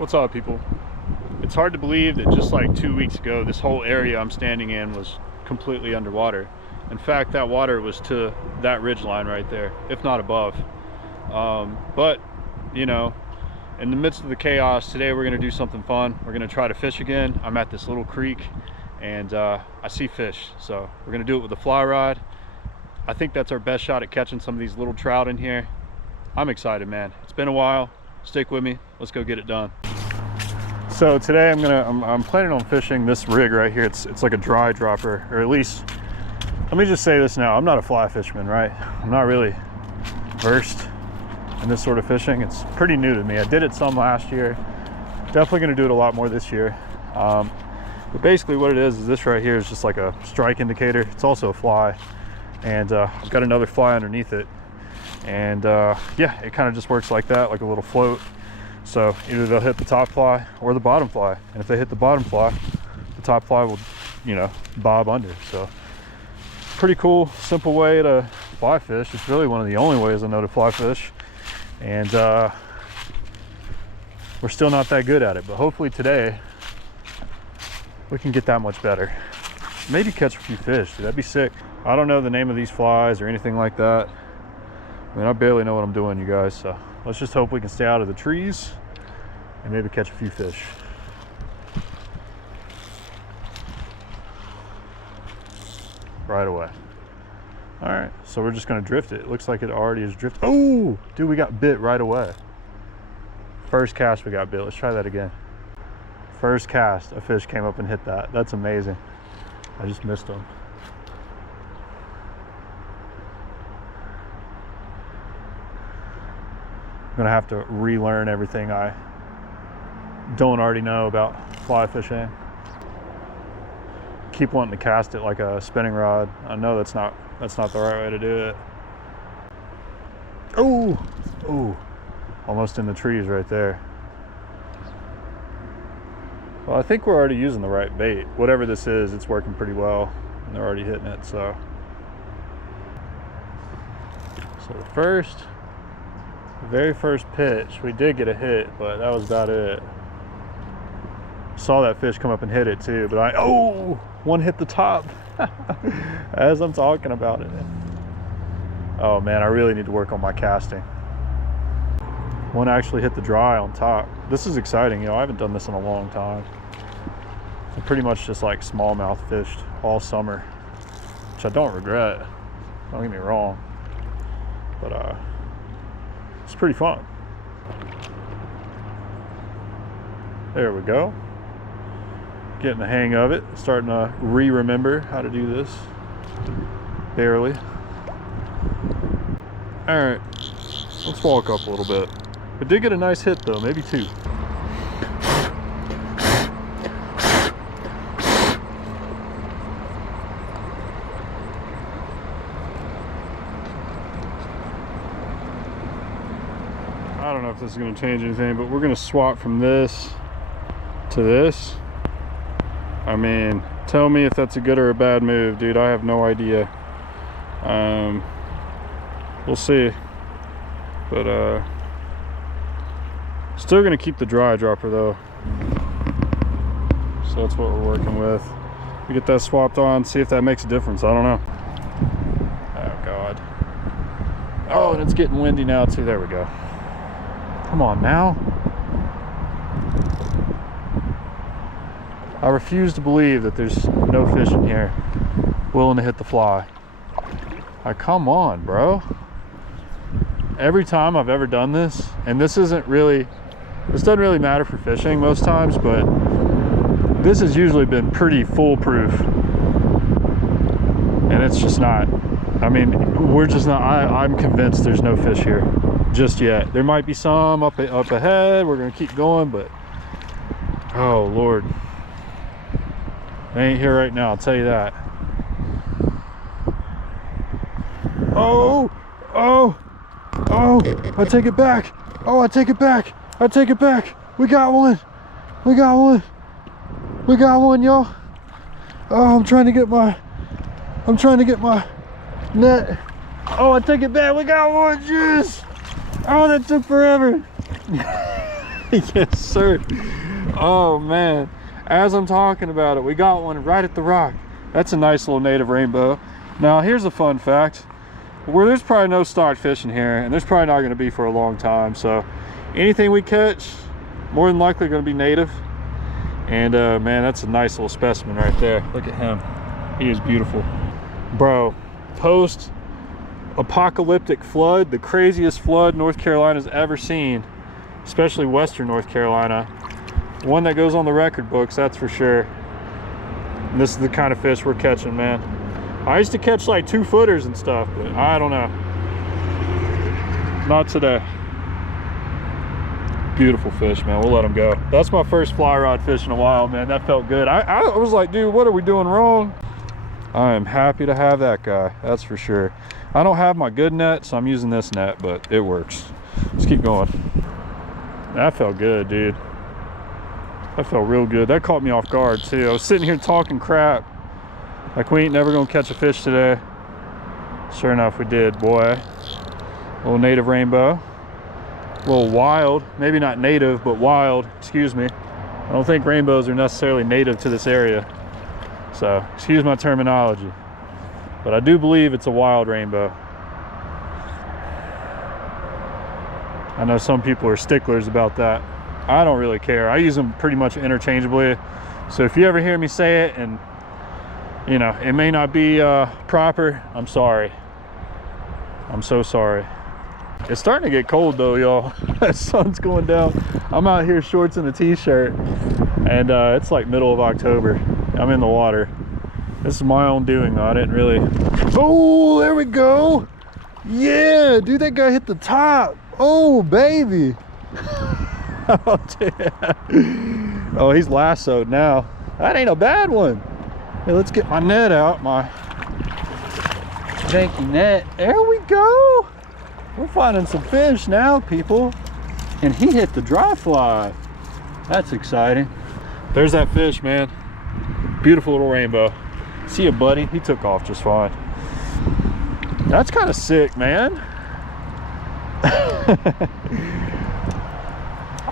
What's up, people? It's hard to believe that just like 2 weeks ago, this whole area I'm standing in was completely underwater. In fact, that water was to that ridge line right there, if not above. But, you know, in the midst of the chaos, today we're gonna do something fun. We're gonna try to fish again. I'm at this little creek and I see fish. So we're gonna do it with a fly rod. I think that's our best shot at catching some of these little trout in here. I'm excited, man. It's been a while. Stick with me. Let's go get it done. So today I'm planning on fishing this rig right here. It's like a dry dropper, or at least, let me just say this now. I'm not a fly fisherman, right? I'm not really versed in this sort of fishing. It's pretty new to me. I did it some last year. Definitely gonna do it a lot more this year. But basically what it is this right here is just like a strike indicator. It's also a fly. And I've got another fly underneath it. And yeah, it kind of just works like that, like a little float. So either they'll hit the top fly or the bottom fly. And if they hit the bottom fly, the top fly will, you know, bob under. So pretty cool, simple way to fly fish. It's really one of the only ways I know to fly fish. And we're still not that good at it, but hopefully today we can get that much better. Maybe catch a few fish, dude, that'd be sick. I don't know the name of these flies or anything like that. I mean, I barely know what I'm doing, you guys, so let's just hope we can stay out of the trees and maybe catch a few fish. Right away. All right, so we're just gonna drift it. It looks like it already is drifted. Oh, dude, we got bit right away. First cast we got bit. Let's try that again. First cast, a fish came up and hit that. That's amazing. I just missed him. I'm gonna have to relearn everything I don't already know about fly fishing. Keep wanting to cast it like a spinning rod. I know that's not the right way to do it. Oh, almost in the trees right there. Well, I think we're already using the right bait. Whatever this is, it's working pretty well, and they're already hitting it. So the very first pitch, we did get a hit, but that was about it. Saw that fish come up and hit it too, but one hit the top as I'm talking about it. Oh man, I really need to work on my casting. One actually hit the dry on top. This is exciting, you know, I haven't done this in a long time. I pretty much just like smallmouth fished all summer, which I don't regret, don't get me wrong, but it's pretty fun. There we go. Getting the hang of it. Starting to remember how to do this. Barely. All right, let's walk up a little bit. I did get a nice hit though, maybe two. I don't know if this is going to change anything, but we're going to swap from this to this. I mean, tell me if that's a good or a bad move, dude. I have no idea. We'll see. But still going to keep the dry dropper though. So that's what we're working with. We get that swapped on, see if that makes a difference. I don't know. Oh God. Oh, and it's getting windy now too. There we go. Come on now. I refuse to believe that there's no fish in here willing to hit the fly. Come on, bro. Every time I've ever done this, and this doesn't really matter for fishing most times, but this has usually been pretty foolproof. And it's just not. I mean, we're just not, I'm convinced there's no fish here just yet. There might be some up ahead. We're gonna keep going, but oh Lord, they ain't here right now, I'll tell you that. Oh, I take it back. I take it back. We got one, y'all. Oh, I'm trying to get my net. I take it back. We got one. Jeez. Oh, that took forever. Yes, sir. Oh man, as I'm talking about it, we got one right at the rock. That's a nice little native rainbow. Now here's a fun fact. Where there's probably no stock fish in here, and there's probably not going to be for a long time, so anything we catch more than likely going to be native. And man, that's a nice little specimen right there. Look at him. He is beautiful, bro. Post apocalyptic flood, the craziest flood North Carolina's ever seen, especially western North Carolina. One that goes on the record books, that's for sure. And this is the kind of fish we're catching, man. I used to catch like 2-footers and stuff, but I don't know. Not today. Beautiful fish, man. We'll let them go. That's my first fly rod fish in a while, man. That felt good. I was like, dude, what are we doing wrong? I am happy to have that guy, that's for sure. I don't have my good net, so I'm using this net, but it works. Let's keep going. That felt good, dude. That felt real good. That caught me off guard too. I was sitting here talking crap, like we ain't never gonna catch a fish today. Sure enough, we did, boy. Little native rainbow. A little wild, maybe not native, but wild, excuse me. I don't think rainbows are necessarily native to this area, so excuse my terminology. But I do believe it's a wild rainbow. I know some people are sticklers about that. I don't really care. I use them pretty much interchangeably. So if you ever hear me say it and, you know, it may not be proper, I'm sorry. I'm so sorry. It's starting to get cold though, y'all. The sun's going down. I'm out here shorts and a t-shirt, and it's like middle of October. I'm in the water. This is my own doing though. I didn't really. Oh, there we go. Yeah, dude, that guy hit the top. Oh, baby. Oh, damn. Oh, he's lassoed now. That ain't a bad one. Hey, let's get my net out, my janky net. There we go. We're finding some fish now, people. And he hit the dry fly. That's exciting. There's that fish, man. Beautiful little rainbow. See ya, buddy. He took off just fine. That's kind of sick, man.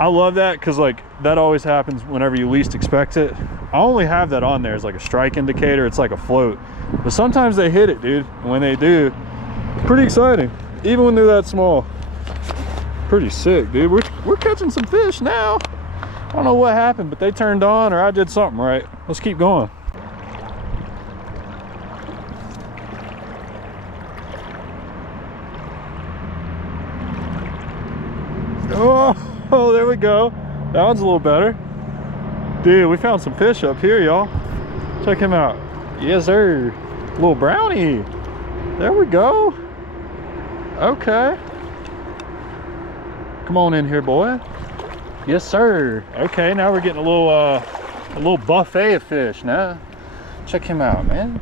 I love that because like that always happens whenever you least expect it. I only have that on there as like a strike indicator. It's like a float, but sometimes they hit it, dude. And when they do, it's pretty exciting, even when they're that small. Pretty sick, dude. We're catching some fish now. I don't know what happened, but they turned on, or I did something right. Let's keep going. Oh, there we go. That one's a little better. Dude, we found some fish up here, y'all. Check him out. Yes, sir. Little brownie. There we go. Okay. Come on in here, boy. Yes, sir. Okay, now we're getting a little buffet of fish now. Check him out, man.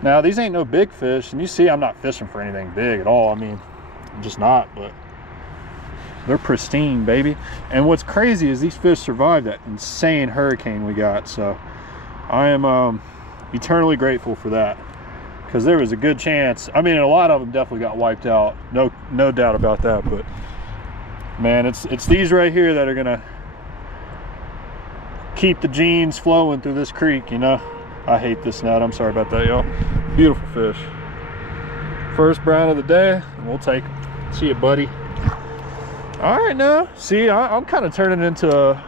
Now, these ain't no big fish, and you see I'm not fishing for anything big at all. I mean, I'm just not, but they're pristine, baby. And what's crazy is these fish survived that insane hurricane we got. So I am eternally grateful for that, because there was a good chance. I mean, a lot of them definitely got wiped out. No doubt about that. But man, it's these right here that are gonna keep the genes flowing through this creek, you know. I hate this net. I'm sorry about that, y'all. Beautiful fish. First brown of the day, and we'll take it. See you, buddy. All right, now, see, I'm kind of turning into a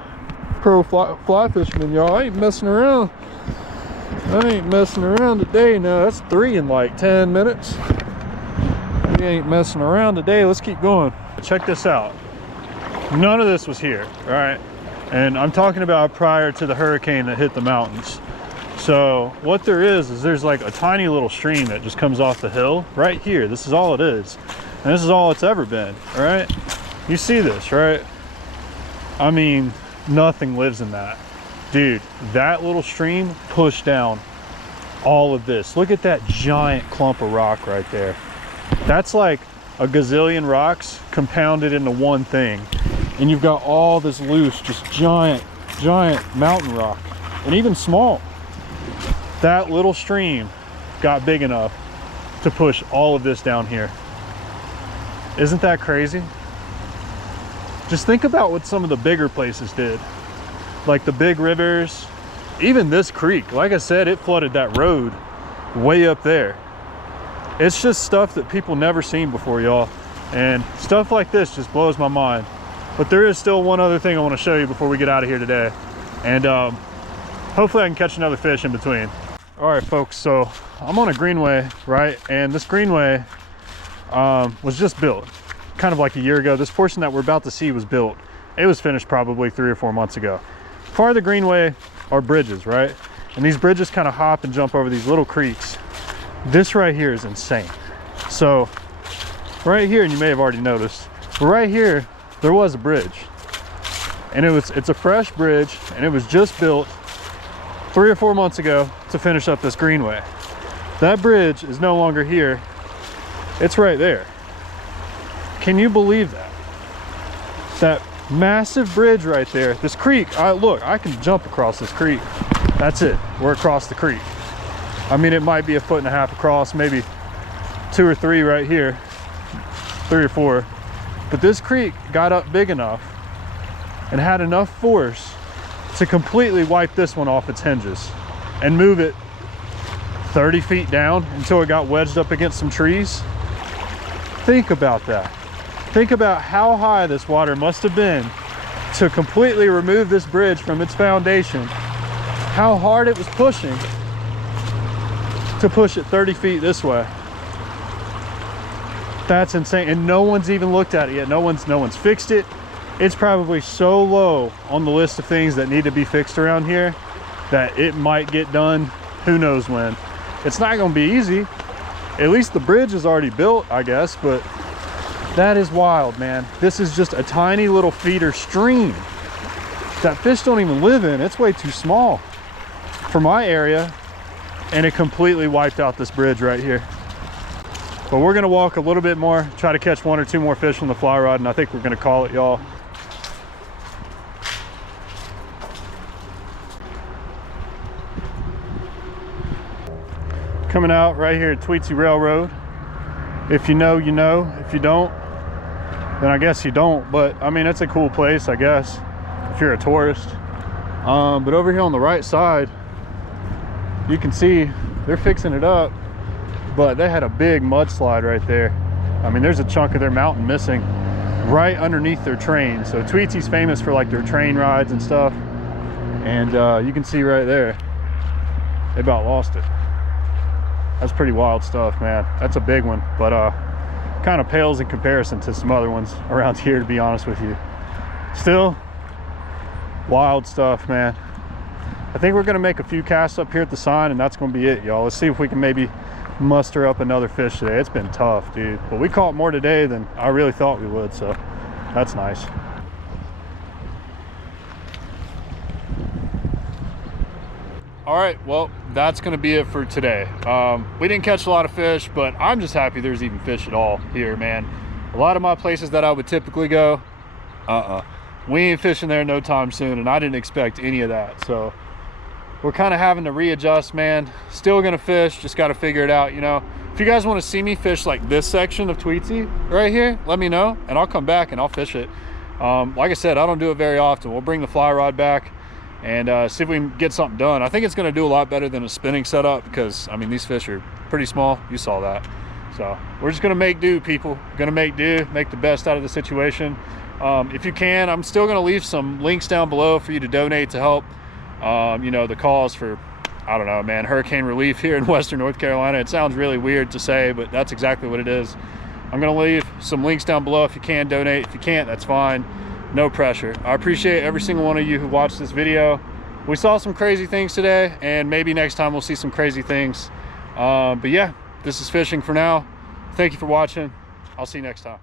pro fly fisherman, y'all. I ain't messing around. I ain't messing around today. Now, that's 3 in like 10 minutes. We ain't messing around today. Let's keep going. Check this out. None of this was here, all right? And I'm talking about prior to the hurricane that hit the mountains. So what there is there's like a tiny little stream that just comes off the hill right here. This is all it is. And this is all it's ever been, all right? You see this, right? I mean, nothing lives in that. Dude, that little stream pushed down all of this. Look at that giant clump of rock right there. That's like a gazillion rocks compounded into one thing. And you've got all this loose, just giant mountain rock. And even small. That little stream got big enough to push all of this down here. Isn't that crazy? Just think about what some of the bigger places did, like the big rivers, even this creek. Like I said, it flooded that road way up there. It's just stuff that people never seen before, y'all, and stuff like this just blows my mind. But there is still one other thing I want to show you before we get out of here today, and hopefully I can catch another fish in between. All right, folks, so I'm on a greenway, right? And this greenway was just built kind of like a year ago. This portion that we're about to see was built. It was finished probably 3 or 4 months ago. Part of the greenway are bridges, right? And these bridges kind of hop and jump over these little creeks. This right here is insane. So right here, and you may have already noticed, but right here there was a bridge, and it's a fresh bridge, and it was just built 3 or 4 months ago to finish up this greenway. That bridge is no longer here. It's right there. Can you believe that? That massive bridge right there. This creek, look, I can jump across this creek. That's it. We're across the creek. I mean, it might be 1.5 feet across, maybe 2 or 3 right here, 3 or 4. But this creek got up big enough and had enough force to completely wipe this one off its hinges and move it 30 feet down until it got wedged up against some trees. Think about that. Think about how high this water must have been to completely remove this bridge from its foundation. How hard it was pushing to push it 30 feet this way. That's insane, and no one's even looked at it yet. No one's fixed it. It's probably so low on the list of things that need to be fixed around here that it might get done who knows when. It's not going to be easy. At least the bridge is already built, I guess, but that is wild, man. This is just a tiny little feeder stream that fish don't even live in. It's way too small for my area, and it completely wiped out this bridge right here. But we're gonna walk a little bit more, try to catch 1 or 2 more fish on the fly rod, and I think we're gonna call it, y'all. Coming out right here at Tweetsie Railroad. If you know, you know. If you don't, then I guess you don't. But I mean, it's a cool place, I guess, if you're a tourist. But over here on the right side, you can see they're fixing it up, but they had a big mudslide right there. I mean, there's a chunk of their mountain missing right underneath their train. So Tweetsie's famous for like their train rides and stuff. And you can see right there, they about lost it. That's pretty wild stuff, man. That's a big one, but kind of pales in comparison to some other ones around here, to be honest with you. Still wild stuff, man. I think we're gonna make a few casts up here at the sign, and that's gonna be it, y'all. Let's see if we can maybe muster up another fish today. It's been tough, dude, but we caught more today than I really thought we would, so that's nice. All right, well, that's gonna be it for today. We didn't catch a lot of fish, but I'm just happy there's even fish at all here, man. A lot of my places that I would typically go, we ain't fishing there no time soon, and I didn't expect any of that. So we're kind of having to readjust, man. Still gonna fish, just gotta figure it out, you know. If you guys wanna see me fish like this section of Tweetsie right here, let me know, and I'll come back and I'll fish it. Like I said, I don't do it very often. We'll bring the fly rod back and see if we can get something done. I think it's gonna do a lot better than a spinning setup, because I mean, these fish are pretty small. You saw that. So we're just gonna make do, people. Gonna make do, make the best out of the situation. If you can, I'm still gonna leave some links down below for you to donate to help, you know, the cause for, I don't know, man, hurricane relief here in Western North Carolina. It sounds really weird to say, but that's exactly what it is. I'm gonna leave some links down below if you can donate. If you can't, that's fine. No pressure. I appreciate every single one of you who watched this video. We saw some crazy things today, and maybe next time we'll see some crazy things. But yeah, this is fishing for now. Thank you for watching. I'll see you next time.